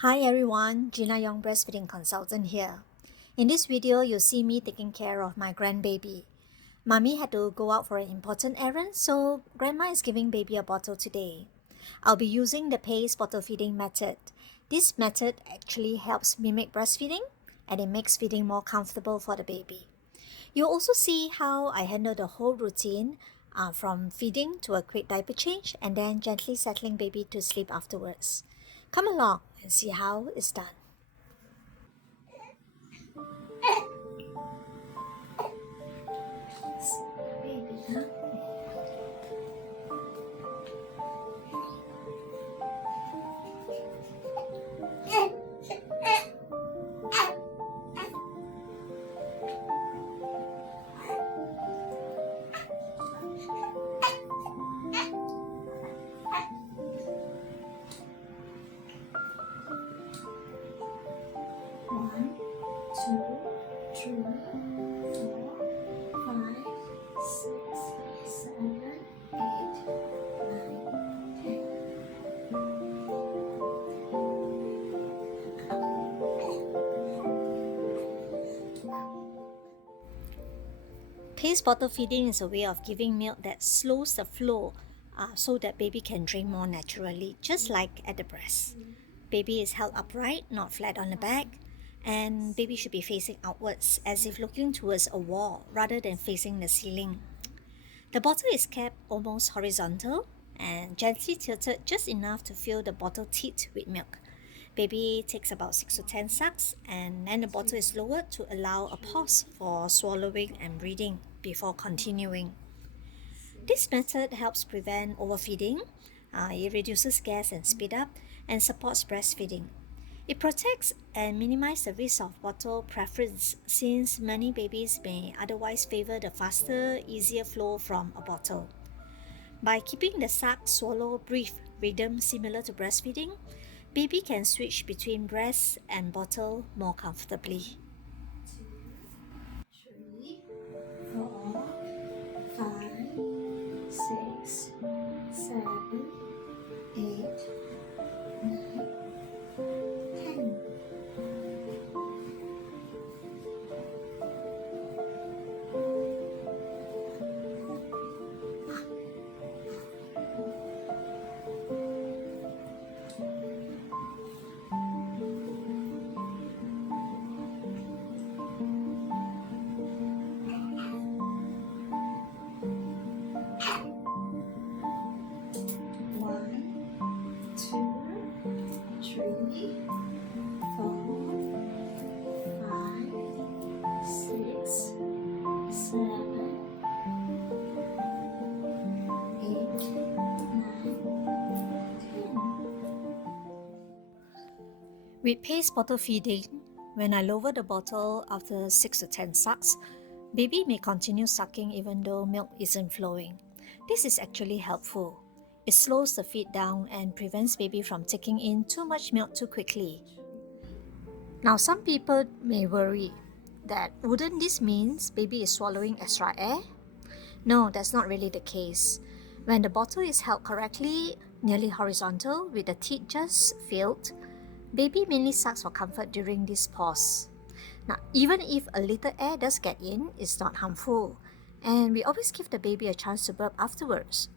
Hi everyone, Gina Yong Breastfeeding Consultant here. In this video, you'll see me taking care of my grandbaby. Mommy had to go out for an important errand, so Grandma is giving baby a bottle today. I'll be using the PACE bottle feeding method. This method actually helps mimic breastfeeding and it makes feeding more comfortable for the baby. You'll also see how I handle the whole routine from feeding to a quick diaper change and then gently settling baby to sleep afterwards. Come along and see how it's done. One, two, three, 4, 5, 6, 7, 8, 9, 10. PACE bottle feeding is a way of giving milk that slows the flow so that baby can drink more naturally, just like at the breast. Baby is held upright, not flat on the back, and baby should be facing outwards as if looking towards a wall rather than facing the ceiling. The bottle is kept almost horizontal and gently tilted just enough to fill the bottle teat with milk. Baby takes about 6 to 10 sucks and then the bottle is lowered to allow a pause for swallowing and breathing before continuing. This method helps prevent overfeeding, it reduces gas and speed up, and supports breastfeeding. It protects and minimizes the risk of bottle preference since many babies may otherwise favor the faster, easier flow from a bottle. By keeping the suck, swallow, breathe rhythm similar to breastfeeding, baby can switch between breast and bottle more comfortably. 2, 3, 4, 5, 6, 7, 8, 9, 10. With PACE bottle feeding, when I lower the bottle after 6 to 10 sucks, baby may continue sucking even though milk isn't flowing. This is actually helpful. It slows the feed down and prevents baby from taking in too much milk too quickly. Now some people may worry that wouldn't this mean baby is swallowing extra air? No, that's not really the case. When the bottle is held correctly, nearly horizontal with the teat just filled, baby mainly sucks for comfort during this pause. Now, even if a little air does get in, it's not harmful, and we always give the baby a chance to burp afterwards.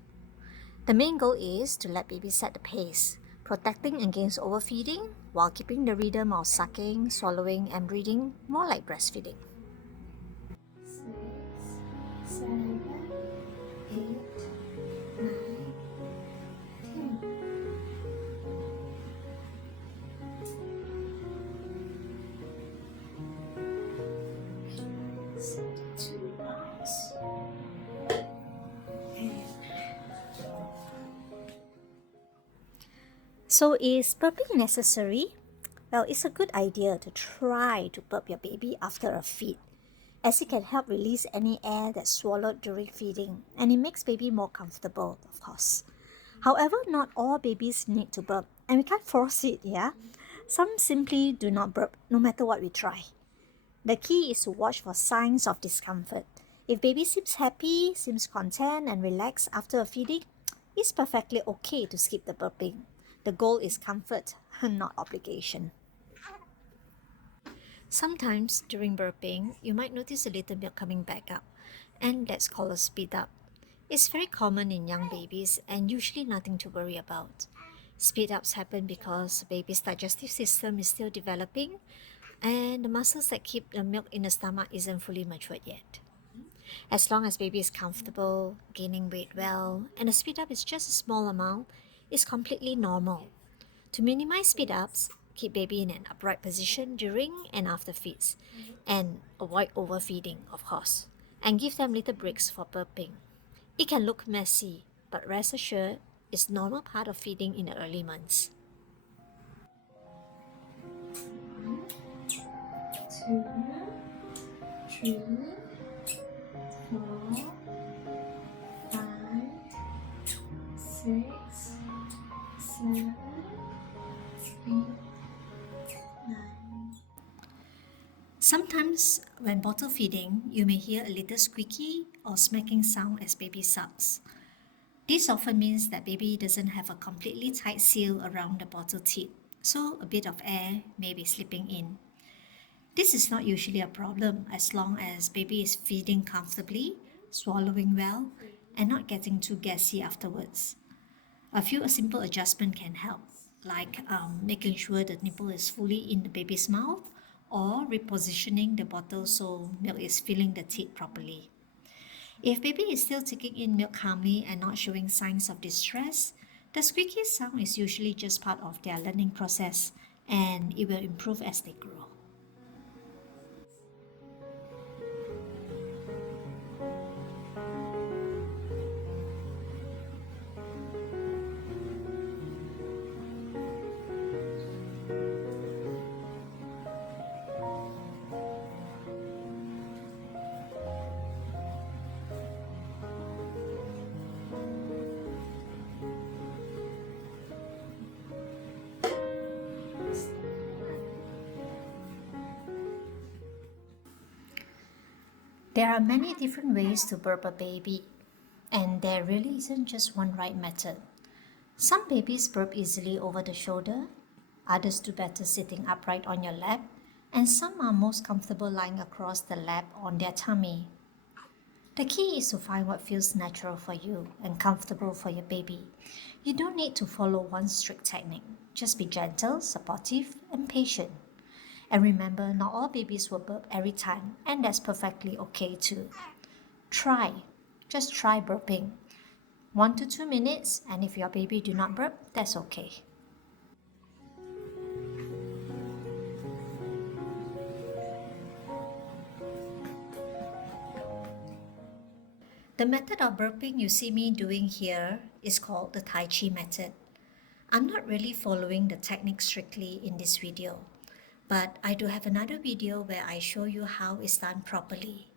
The main goal is to let baby set the pace, protecting against overfeeding while keeping the rhythm of sucking, swallowing, and breathing more like breastfeeding. 6, 7, 8, 9, 10. So is burping necessary? Well, it's a good idea to try to burp your baby after a feed, as it can help release any air that's swallowed during feeding, and it makes baby more comfortable, of course. However, not all babies need to burp, and we can't force it, yeah? Some simply do not burp, no matter what we try. The key is to watch for signs of discomfort. If baby seems happy, seems content and relaxed after a feeding, it's perfectly okay to skip the burping. The goal is comfort, not obligation. Sometimes during burping, you might notice a little milk coming back up, and that's called a speed up. It's very common in young babies and usually nothing to worry about. Speed ups happen because baby's digestive system is still developing and the muscles that keep the milk in the stomach isn't fully matured yet. As long as baby is comfortable, gaining weight well, and the speed up is just a small amount, it's completely normal. To minimize speed ups, keep baby in an upright position during and after feeds, and avoid overfeeding, of course, and give them little breaks for burping. It can look messy, but rest assured, it's normal part of feeding in the early months. 2, 3, 4, 5, 6, 7, 8, 9. Sometimes, when bottle feeding, you may hear a little squeaky or smacking sound as baby sucks. This often means that baby doesn't have a completely tight seal around the bottle teat, so a bit of air may be slipping in. This is not usually a problem as long as baby is feeding comfortably, swallowing well, and not getting too gassy afterwards. A few simple adjustments can help, like making sure the nipple is fully in the baby's mouth or repositioning the bottle so milk is filling the teat properly. If baby is still taking in milk calmly and not showing signs of distress, the squeaky sound is usually just part of their learning process and it will improve as they grow. There are many different ways to burp a baby, and there really isn't just one right method. Some babies burp easily over the shoulder, others do better sitting upright on your lap, and some are most comfortable lying across the lap on their tummy. The key is to find what feels natural for you and comfortable for your baby. You don't need to follow one strict technique. Just be gentle, supportive, and patient. And remember, not all babies will burp every time, and that's perfectly okay too. Just try burping. 1 to 2 minutes, and if your baby do not burp, that's okay. The method of burping you see me doing here is called the Tai-Chi method. I'm not really following the technique strictly in this video, but I do have another video where I show you how it's done properly.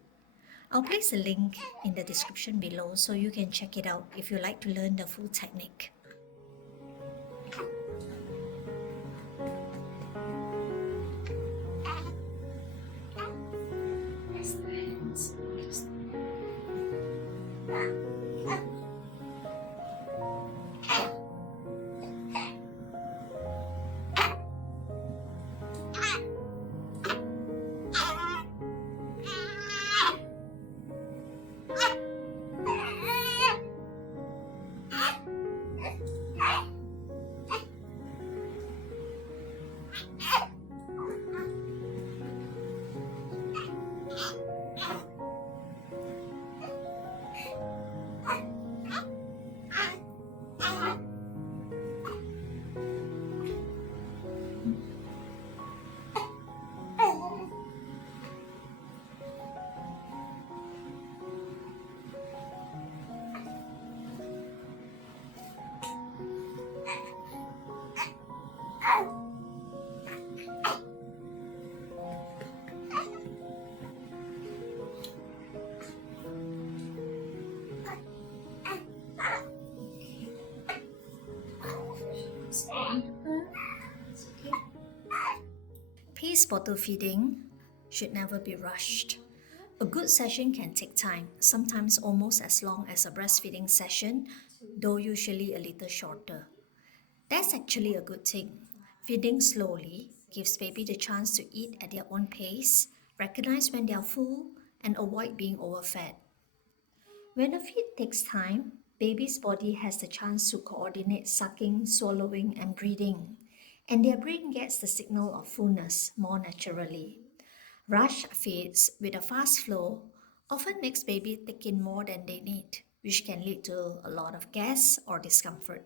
I'll place a link in the description below so you can check it out if you like to learn the full technique. Paced bottle feeding should never be rushed. A good session can take time, sometimes almost as long as a breastfeeding session, though usually a little shorter. That's actually a good thing. Feeding slowly gives baby the chance to eat at their own pace, recognize when they are full, and avoid being overfed. When a feed takes time, baby's body has the chance to coordinate sucking, swallowing, and breathing, and their brain gets the signal of fullness more naturally. Rush feeds with a fast flow often makes baby take in more than they need, which can lead to a lot of gas or discomfort.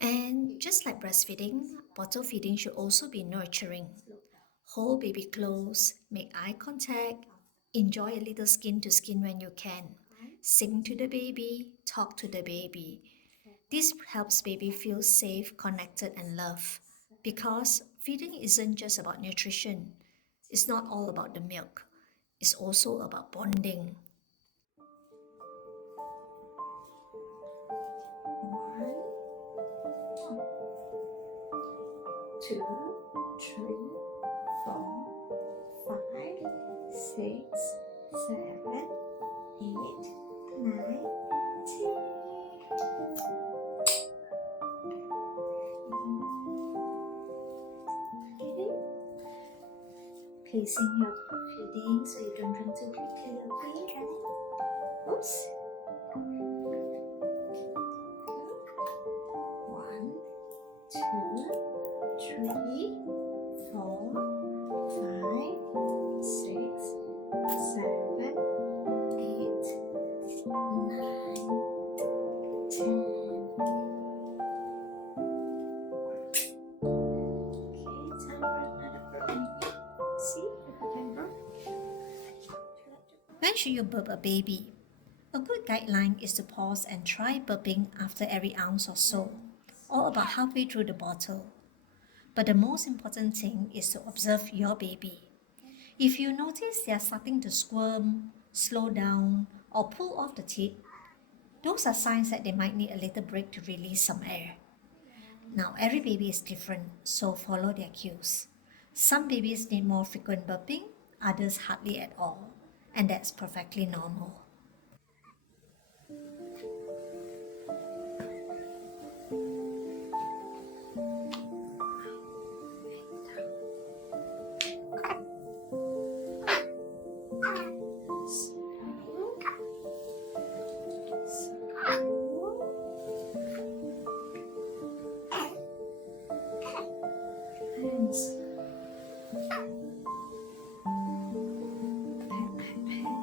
And just like breastfeeding, bottle feeding should also be nurturing. Hold baby close, make eye contact, enjoy a little skin to skin when you can. Sing to the baby, talk to the baby. This helps baby feel safe, connected, and loved. Because feeding isn't just about nutrition, it's not all about the milk, it's also about bonding. One, two, three, 4, 5, 6, 7, 8, 9, 10. Okay. Placing your feeding so you don't drink too quickly, okay? Ready? Oops. 1, 2, 3, 4, 5, 6, 7, 8, 9, 10. Okay, time for another burping. See if you can burp. When should you burp a baby? A good guideline is to pause and try burping after every ounce or so, or about halfway through the bottle. But the most important thing is to observe your baby. If you notice they are starting to squirm, slow down, or pull off the teat, those are signs that they might need a little break to release some air. Now, every baby is different, so follow their cues. Some babies need more frequent burping, others hardly at all, and that's perfectly normal. Hands. Pat, pat, pat.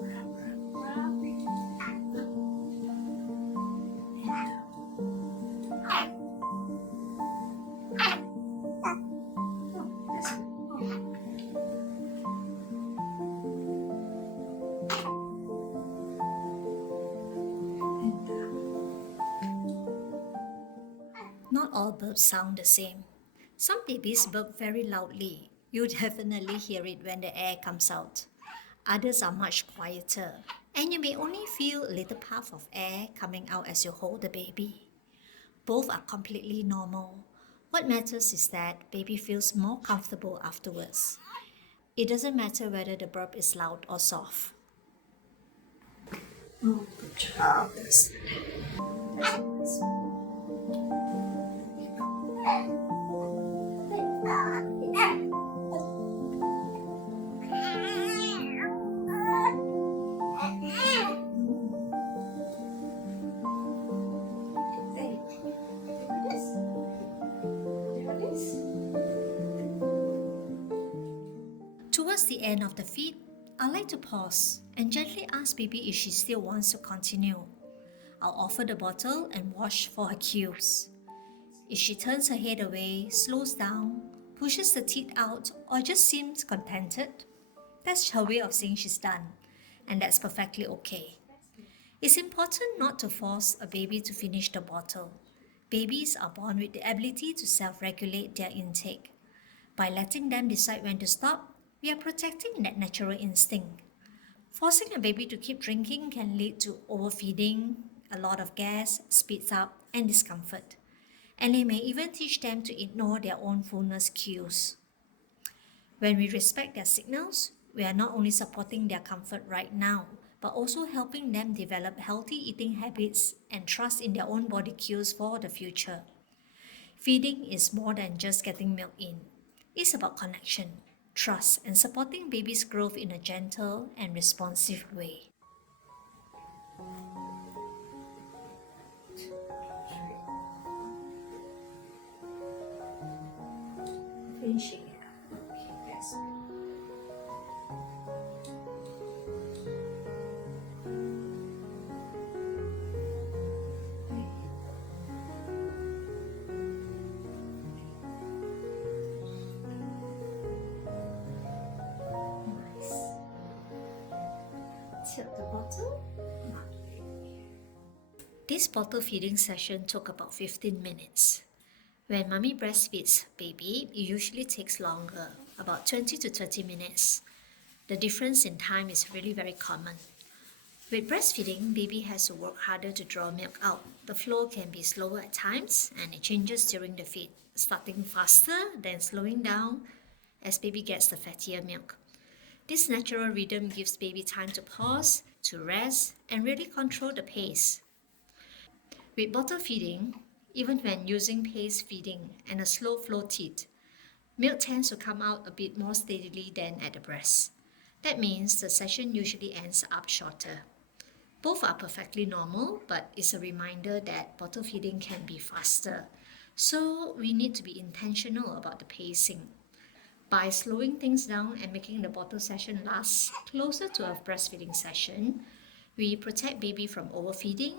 Rub, rub, rub. Oh, that's good. And Not all burps sound the same. Some babies burp very loudly. You definitely hear it when the air comes out. Others are much quieter, and you may only feel a little puff of air coming out as you hold the baby. Both are completely normal. What matters is that baby feels more comfortable afterwards. It doesn't matter whether the burp is loud or soft. oh, good job. That's nice. Towards the end of the feed, I like to pause and gently ask baby if she still wants to continue. I'll offer the bottle and watch for her cues. If she turns her head away, slows down, pushes the teeth out, or just seems contented, that's her way of saying she's done, and that's perfectly okay. It's important not to force a baby to finish the bottle. Babies are born with the ability to self-regulate their intake. By letting them decide when to stop, we are protecting that natural instinct. Forcing a baby to keep drinking can lead to overfeeding, a lot of gas, speeds up, and discomfort. And it may even teach them to ignore their own fullness cues. When we respect their signals, we are not only supporting their comfort right now, but also helping them develop healthy eating habits and trust in their own body cues for the future. Feeding is more than just getting milk in. It's about connection, trust, and supporting baby's growth in a gentle and responsive way. Finishing it up. Okay, that's good. Nice. Tilt the bottle. This bottle feeding session took about 15 minutes. When mommy breastfeeds baby, it usually takes longer, about 20 to 30 minutes. The difference in time is really very common. With breastfeeding, baby has to work harder to draw milk out. The flow can be slower at times and it changes during the feed, starting faster, then slowing down as baby gets the fattier milk. This natural rhythm gives baby time to pause, to rest, and really control the pace. With bottle feeding, even when using pace feeding and a slow flow teat, milk tends to come out a bit more steadily than at the breast. That means the session usually ends up shorter. Both are perfectly normal, but it's a reminder that bottle feeding can be faster. So we need to be intentional about the pacing. By slowing things down and making the bottle session last closer to a breastfeeding session, we protect baby from overfeeding,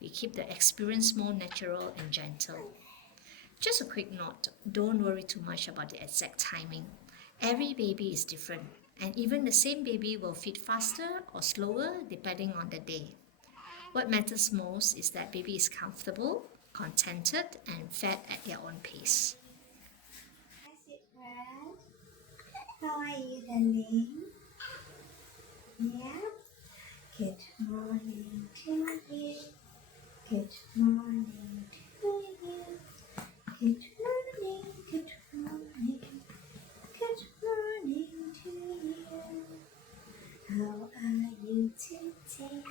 we keep the experience more natural and gentle. Just a quick note, don't worry too much about the exact timing. Every baby is different, and even the same baby will feed faster or slower depending on the day. What matters most is that baby is comfortable, contented, and fed at their own pace. Hi, Sweetbread. How are you, darling? Yeah. Good morning to you. Good morning to you. Good morning, good morning, good morning to you. How are you today?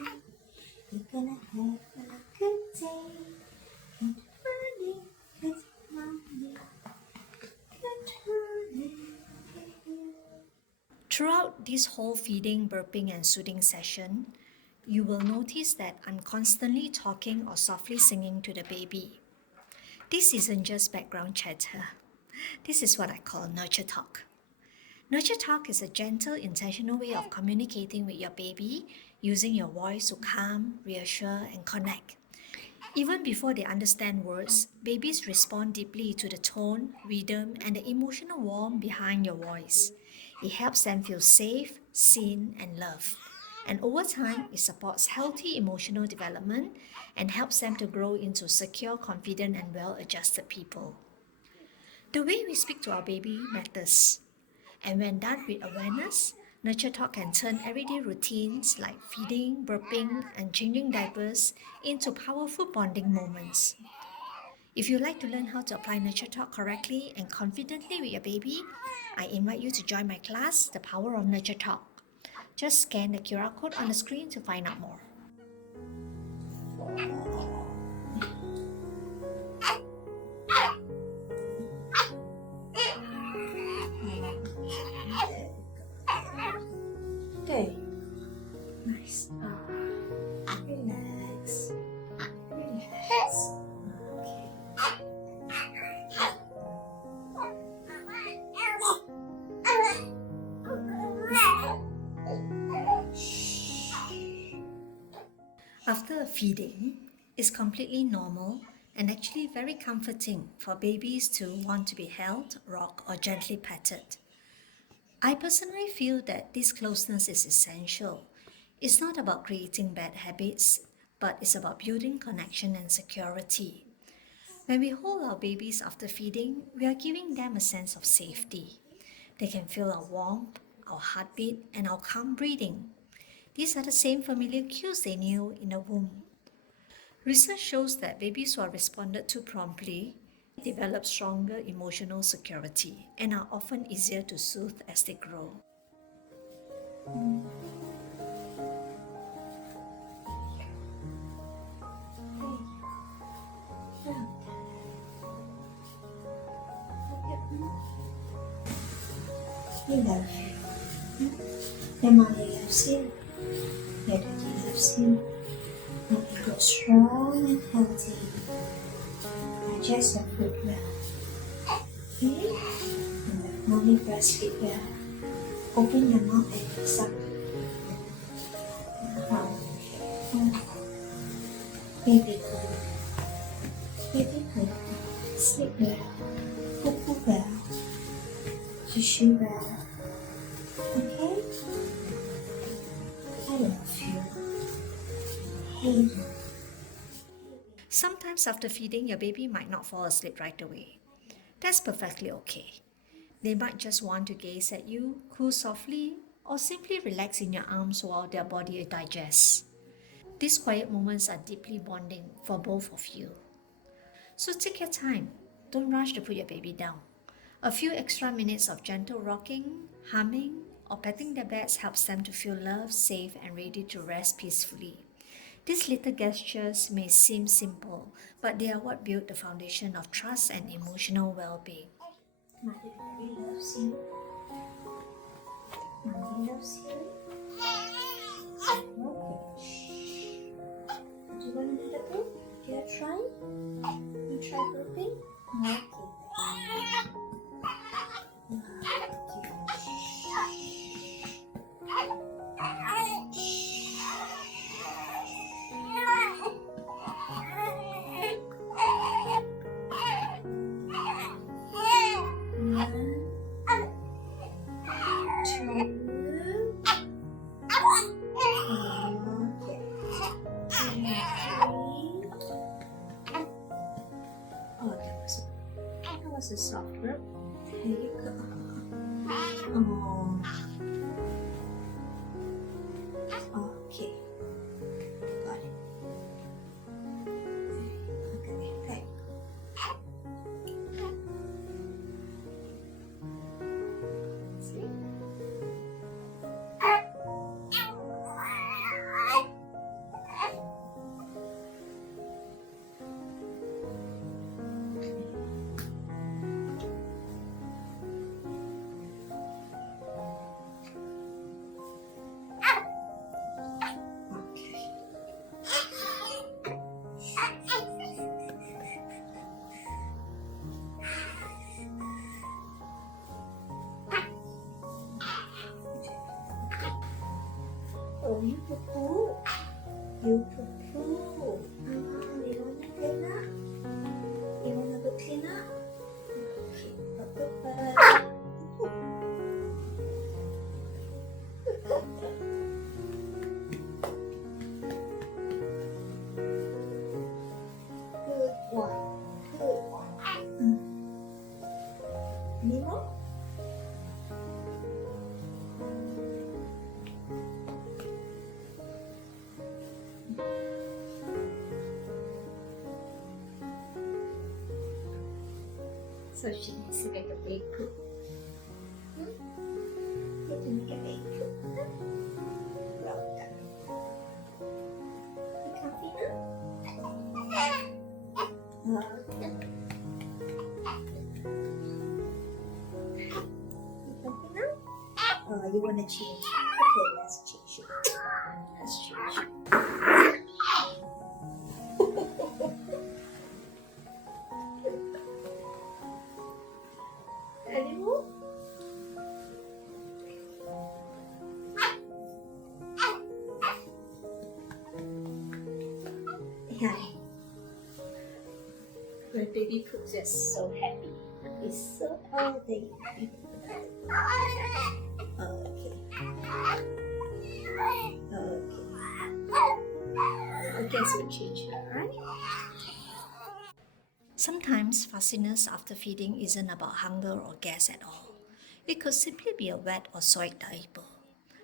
You're gonna have a good day. Good morning, good morning, good morning to you. Throughout this whole feeding, burping, and soothing session, you will notice that I'm constantly talking or softly singing to the baby. This isn't just background chatter. This is what I call nurture talk. Nurture talk is a gentle, intentional way of communicating with your baby using your voice to calm, reassure, and connect. Even before they understand words, babies respond deeply to the tone, rhythm, and the emotional warmth behind your voice. It helps them feel safe, seen, and loved. And over time, it supports healthy emotional development and helps them to grow into secure, confident, and well adjusted people. The way we speak to our baby matters. And when done with awareness, nurture talk can turn everyday routines like feeding, burping, and changing diapers into powerful bonding moments. If you'd like to learn how to apply nurture talk correctly and confidently with your baby, I invite you to join my class, The Power of Nurture Talk. Just scan the QR code on the screen to find out more. There. Nice. Relax. Relax. Okay. After a feeding, it's completely normal and actually very comforting for babies to want to be held, rocked, or gently patted. I personally feel that this closeness is essential. It's not about creating bad habits, but it's about building connection and security. When we hold our babies after feeding, we are giving them a sense of safety. They can feel our warmth, our heartbeat, and our calm breathing. These are the same familiar cues they knew in the womb. Research shows that babies who are responded to promptly develop stronger emotional security and are often easier to soothe as they grow. We love you. Your mommy loves you. Your daddy loves you. Mommy grows strong and healthy. Digest your food well. Okay? And let mommy breastfeed well. Open your mouth and suck. Baby good. Baby good. Sleep well. Poo well. Tissue well. Okay? I love you. Hate you. Sometimes after feeding, your baby might not fall asleep right away. That's perfectly okay. They might just want to gaze at you, coo softly, or simply relax in your arms while their body digests. These quiet moments are deeply bonding for both of you. So take your time. Don't rush to put your baby down. A few extra minutes of gentle rocking, humming, or petting their backs helps them to feel loved, safe, and ready to rest peacefully. These little gestures may seem simple, but they are what build the foundation of trust and emotional well-being. Mommy really loves you. Mommy loves you. Okay. Do you want another burp? Do you try? You try burping? Okay. That was a soft burp. There you go. Oh. Okay. Got it. Okay. Okay. See? Oh, you poo-poo. You poo-poo. You want to clean up? You want to go clean up? Okay. Bye-bye. Good one. Good one. Any more? So she needs to make a big poop. Need to make a big poop. Well done. You comfy now? Okay. You comfy now? Oh, you want to change? Okay, let's change it. Let's change it. Any more? Yeah. When baby poops, they're so happy. He's so happy. Okay. I guess we'll change her, right? Sometimes fussiness after feeding isn't about hunger or gas at all. It could simply be a wet or soiled diaper.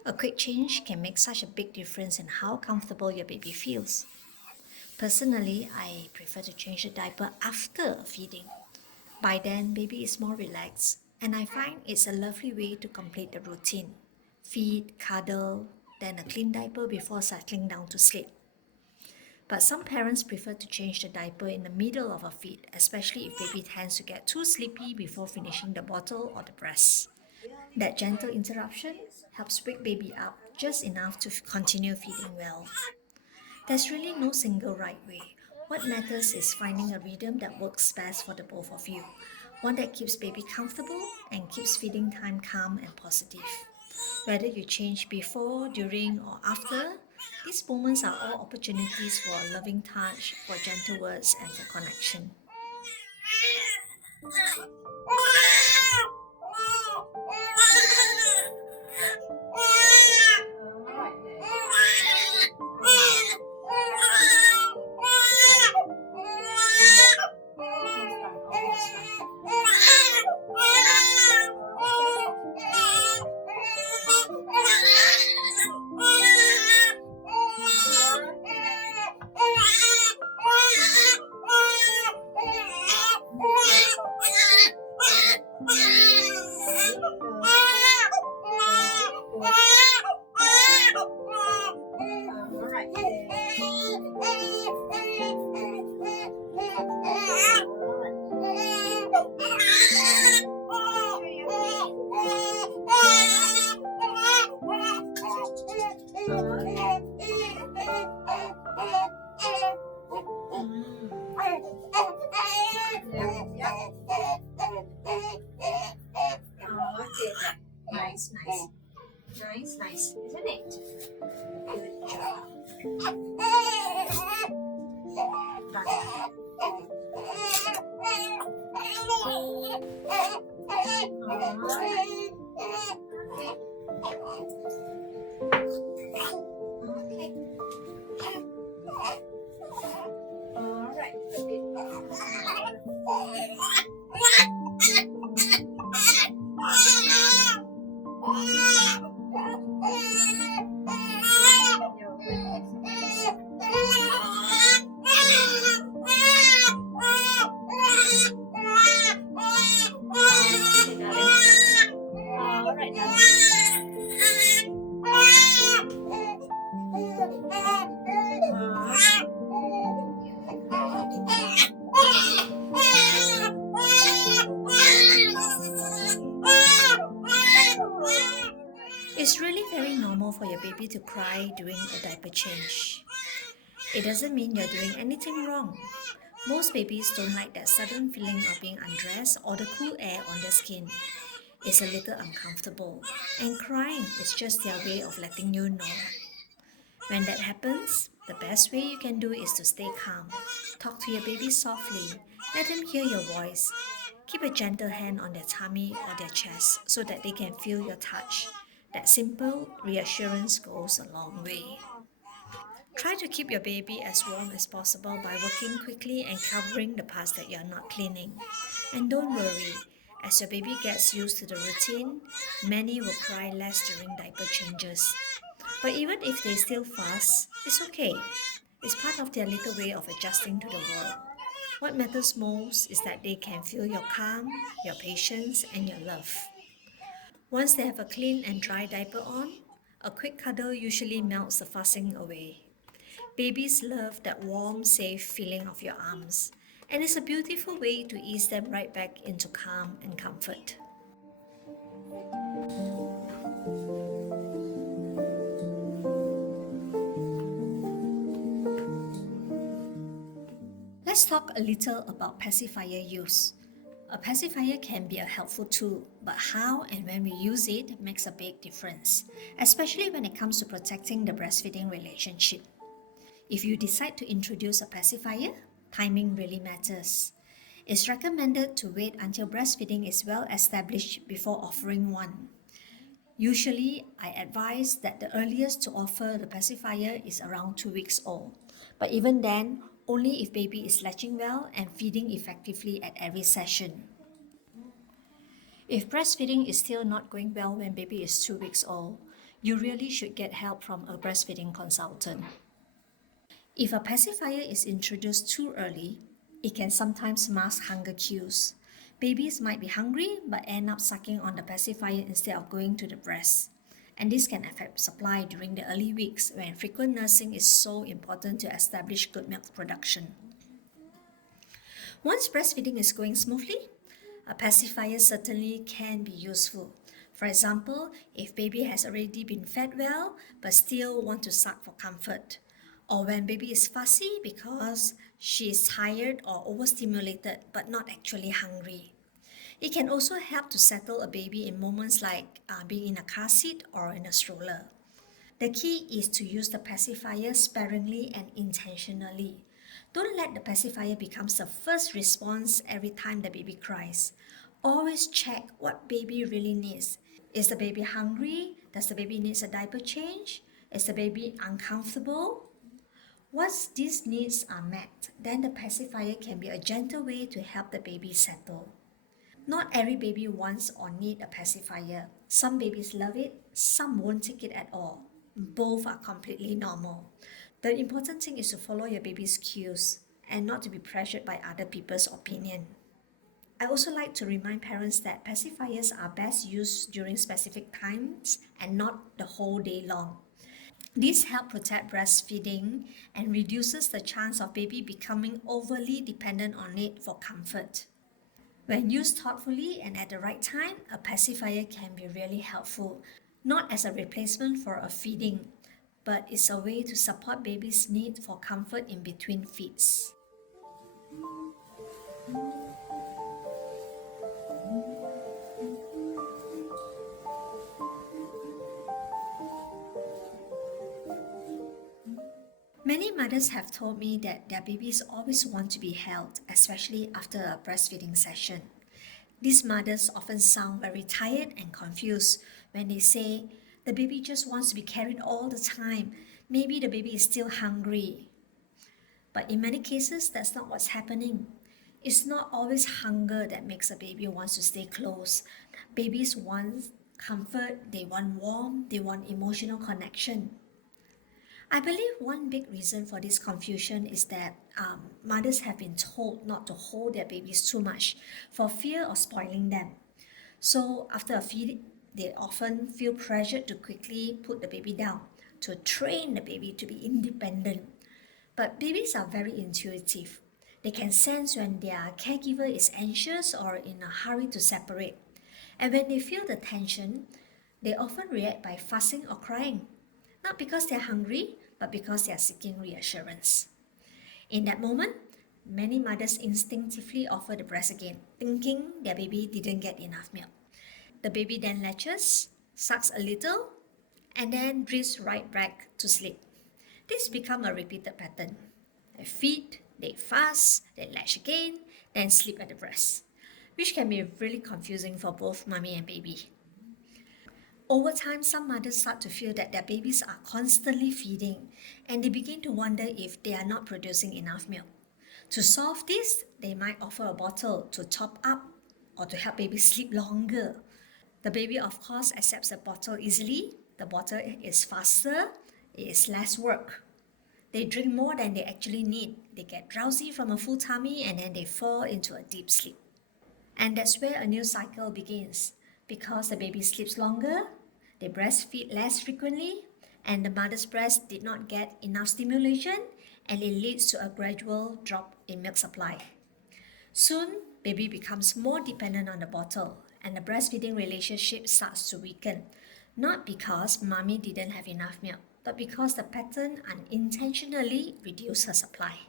A quick change can make such a big difference in how comfortable your baby feels. Personally, I prefer to change the diaper after feeding. By then, baby is more relaxed, and I find it's a lovely way to complete the routine. Feed, cuddle, then a clean diaper before settling down to sleep. But some parents prefer to change the diaper in the middle of a feed, especially if baby tends to get too sleepy before finishing the bottle or the breast. That gentle interruption helps wake baby up just enough to continue feeding well. There's really no single right way. What matters is finding a rhythm that works best for the both of you, one that keeps baby comfortable and keeps feeding time calm and positive. Whether you change before, during, or after, these moments are all opportunities for a loving touch, for gentle words, and for connection. Nice, isn't it? Good job. It's really very normal for your baby to cry during a diaper change. It doesn't mean you're doing anything wrong. Most babies don't like that sudden feeling of being undressed or the cool air on their skin. It's a little uncomfortable, and crying is just their way of letting you know. When that happens, the best way you can do is to stay calm. Talk to your baby softly. Let them hear your voice. Keep a gentle hand on their tummy or their chest so that they can feel your touch. That simple reassurance goes a long way. Try to keep your baby as warm as possible by working quickly and covering the parts that you're not cleaning. And don't worry, as your baby gets used to the routine, many will cry less during diaper changes. But even if they still fuss, it's okay. It's part of their little way of adjusting to the world. What matters most is that they can feel your calm, your patience, and your love. Once they have a clean and dry diaper on, a quick cuddle usually melts the fussing away. Babies love that warm, safe feeling of your arms, and it's a beautiful way to ease them right back into calm and comfort. Let's talk a little about pacifier use. A pacifier can be a helpful tool, but how and when we use it makes a big difference, especially when it comes to protecting the breastfeeding relationship. If you decide to introduce a pacifier, timing really matters. It's recommended to wait until breastfeeding is well established before offering one. Usually, I advise that the earliest to offer the pacifier is around 2 weeks old. But even then, only if baby is latching well and feeding effectively at every session. If breastfeeding is still not going well when baby is 2 weeks old, you really should get help from a breastfeeding consultant. If a pacifier is introduced too early, it can sometimes mask hunger cues. Babies might be hungry but end up sucking on the pacifier instead of going to the breast. And this can affect supply during the early weeks when frequent nursing is so important to establish good milk production. Once breastfeeding is going smoothly, a pacifier certainly can be useful. For example, if baby has already been fed well but still want to suck for comfort, or when baby is fussy because she is tired or overstimulated but not actually hungry. It can also help to settle a baby in moments like being in a car seat or in a stroller. The key is to use the pacifier sparingly and intentionally. Don't let the pacifier become the first response every time the baby cries. Always check what baby really needs. Is the baby hungry? Does the baby need a diaper change? Is the baby uncomfortable? Once these needs are met, then the pacifier can be a gentle way to help the baby settle. Not every baby wants or need a pacifier. Some babies love it, some won't take it at all. Both are completely normal. The important thing is to follow your baby's cues and not to be pressured by other people's opinion. I also like to remind parents that pacifiers are best used during specific times and not the whole day long. These help protect breastfeeding and reduces the chance of baby becoming overly dependent on it for comfort. When used thoughtfully and at the right time, a pacifier can be really helpful, not as a replacement for a feeding, but it's a way to support baby's need for comfort in between feeds. Many mothers have told me that their babies always want to be held, especially after a breastfeeding session. These mothers often sound very tired and confused when they say, the baby just wants to be carried all the time. Maybe the baby is still hungry. But in many cases, that's not what's happening. It's not always hunger that makes a baby wants to stay close. Babies want comfort, they want warmth, they want emotional connection. I believe one big reason for this confusion is that mothers have been told not to hold their babies too much for fear of spoiling them. So after a feed, they often feel pressured to quickly put the baby down, to train the baby to be independent. But babies are very intuitive. They can sense when their caregiver is anxious or in a hurry to separate. And when they feel the tension, they often react by fussing or crying. Not because they're hungry, but because they're seeking reassurance. In that moment, many mothers instinctively offer the breast again, thinking their baby didn't get enough milk. The baby then latches, sucks a little, and then drifts right back to sleep. This becomes a repeated pattern. They feed, they fuss, they latch again, then sleep at the breast, which can be really confusing for both mommy and baby. Over time, some mothers start to feel that their babies are constantly feeding and they begin to wonder if they are not producing enough milk. To solve this, they might offer a bottle to top up or to help baby sleep longer. The baby, of course, accepts the bottle easily. The bottle is faster, it is less work. They drink more than they actually need. They get drowsy from a full tummy and then they fall into a deep sleep. And that's where a new cycle begins. Because the baby sleeps longer, they breastfeed less frequently, and the mother's breast did not get enough stimulation, and it leads to a gradual drop in milk supply. Soon, baby becomes more dependent on the bottle, and the breastfeeding relationship starts to weaken. Not because mommy didn't have enough milk, but because the pattern unintentionally reduced her supply.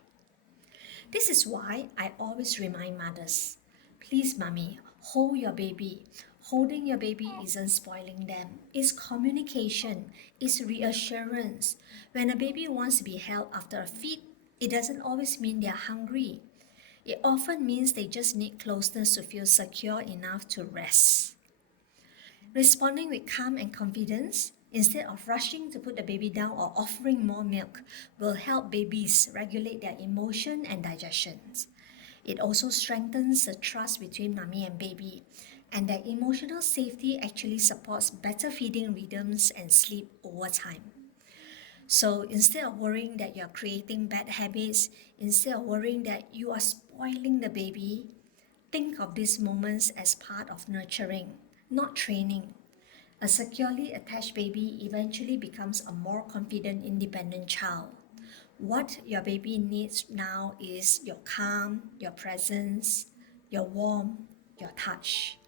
This is why I always remind mothers, please, mommy, hold your baby. Holding your baby isn't spoiling them. It's communication, it's reassurance. When a baby wants to be held after a feed, it doesn't always mean they're hungry. It often means they just need closeness to feel secure enough to rest. Responding with calm and confidence, instead of rushing to put the baby down or offering more milk, will help babies regulate their emotion and digestion. It also strengthens the trust between mommy and baby, and their emotional safety actually supports better feeding rhythms and sleep over time. So instead of worrying that you're creating bad habits, instead of worrying that you are spoiling the baby, think of these moments as part of nurturing, not training. A securely attached baby eventually becomes a more confident, independent child. What your baby needs now is your calm, your presence, your warmth, your touch.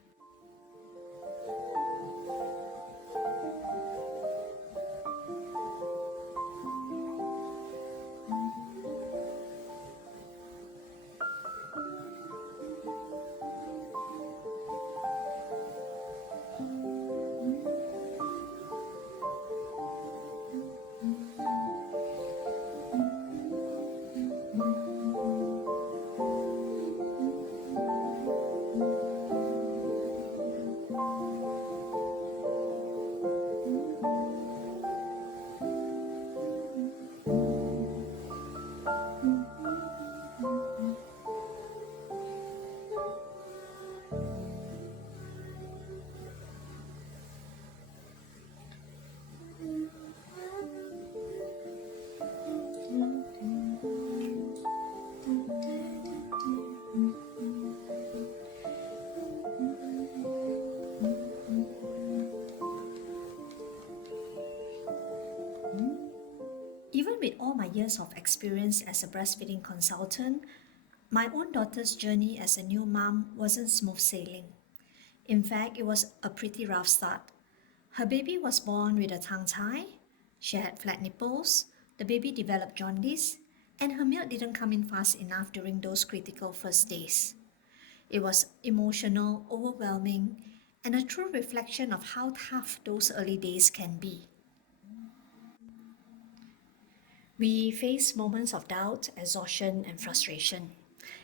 Even with all my years of experience as a breastfeeding consultant, my own daughter's journey as a new mom wasn't smooth sailing. In fact, it was a pretty rough start. Her baby was born with a tongue tie, she had flat nipples, the baby developed jaundice, and her milk didn't come in fast enough during those critical first days. It was emotional, overwhelming, and a true reflection of how tough those early days can be. We face moments of doubt, exhaustion, and frustration.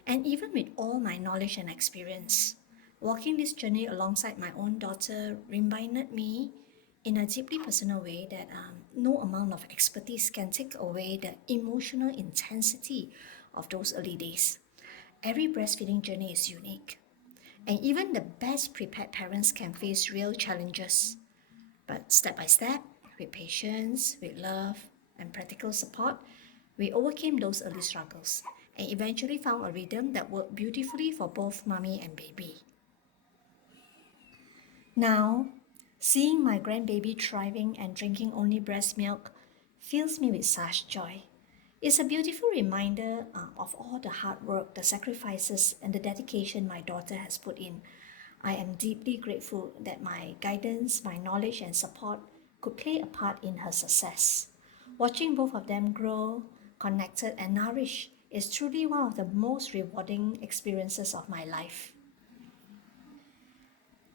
And even with all my knowledge and experience, walking this journey alongside my own daughter reminded me in a deeply personal way that no amount of expertise can take away the emotional intensity of those early days. Every breastfeeding journey is unique, and even the best prepared parents can face real challenges. But step by step, with patience, with love, and practical support, we overcame those early struggles and eventually found a rhythm that worked beautifully for both mommy and baby. Now, seeing my grandbaby thriving and drinking only breast milk fills me with such joy. It's a beautiful reminder of all the hard work, the sacrifices, and the dedication my daughter has put in. I am deeply grateful that my guidance, my knowledge, and support could play a part in her success. Watching both of them grow, connected, and nourished is truly one of the most rewarding experiences of my life.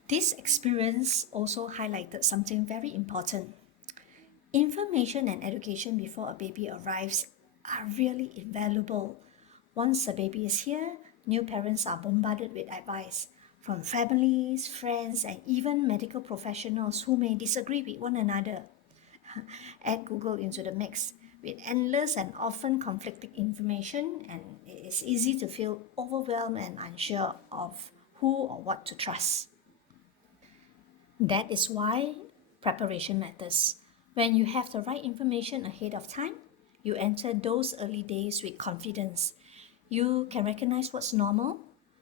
This experience also highlighted something very important. Information and education before a baby arrives are really invaluable. Once a baby is here, new parents are bombarded with advice from families, friends, and even medical professionals who may disagree with one another. Add Google into the mix with endless and often conflicting information, and it is easy to feel overwhelmed and unsure of who or what to trust. That is why preparation matters. When you have the right information ahead of time, you enter those early days with confidence. You can recognize what's normal,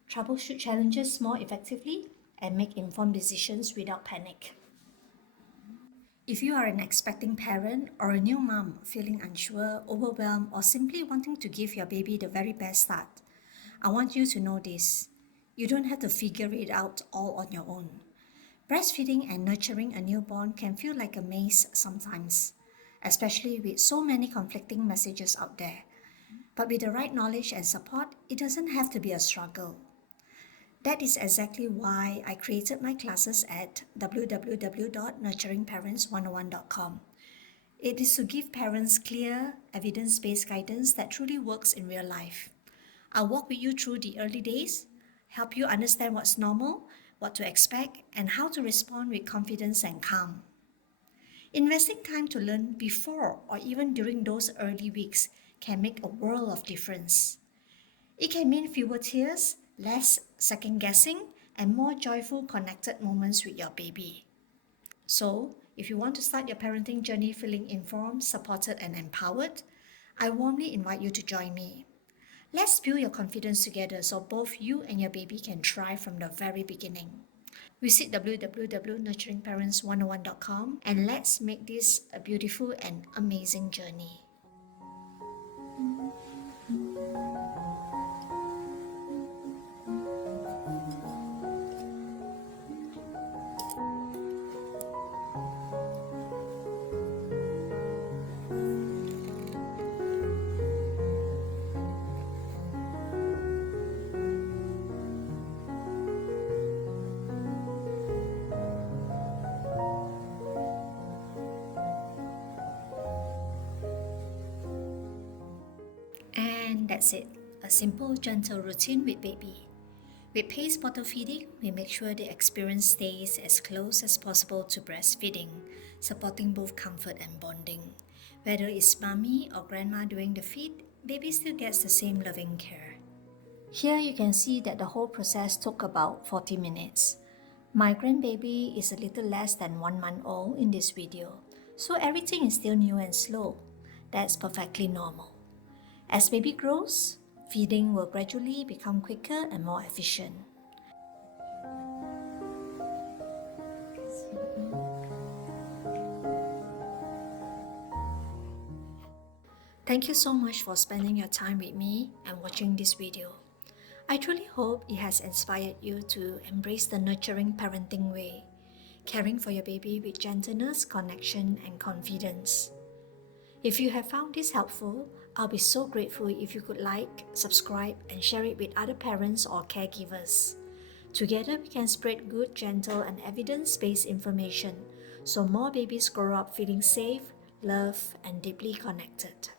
troubleshoot challenges more effectively, and make informed decisions without panic. If you are an expecting parent or a new mom feeling unsure, overwhelmed, or simply wanting to give your baby the very best start, I want you to know this. You don't have to figure it out all on your own. Breastfeeding and nurturing a newborn can feel like a maze sometimes, especially with so many conflicting messages out there. But with the right knowledge and support, it doesn't have to be a struggle. That is exactly why I created my classes at www.nurturingparents101.com. It is to give parents clear, evidence based guidance that truly works in real life. I'll walk with you through the early days, help you understand what's normal, what to expect, and how to respond with confidence and calm. Investing time to learn before or even during those early weeks can make a world of difference. It can mean fewer tears, less second guessing, and more joyful, connected moments with your baby. So, if you want to start your parenting journey feeling informed, supported, and empowered, I warmly invite you to join me. Let's build your confidence together so both you and your baby can thrive from the very beginning. Visit www.nurturingparents101.com and let's make this a beautiful and amazing journey. And that's it, a simple, gentle routine with baby. With pace bottle feeding, we make sure the experience stays as close as possible to breastfeeding, supporting both comfort and bonding. Whether it's mommy or grandma doing the feed, baby still gets the same loving care. Here you can see that the whole process took about 40 minutes. My grandbaby is a little less than 1 month old in this video, so everything is still new and slow. That's perfectly normal. As baby grows, feeding will gradually become quicker and more efficient. Thank you so much for spending your time with me and watching this video. I truly hope it has inspired you to embrace the nurturing parenting way, caring for your baby with gentleness, connection, and confidence. If you have found this helpful, I'll be so grateful if you could like, subscribe, and share it with other parents or caregivers. Together, we can spread good, gentle, and evidence-based information so more babies grow up feeling safe, loved, and deeply connected.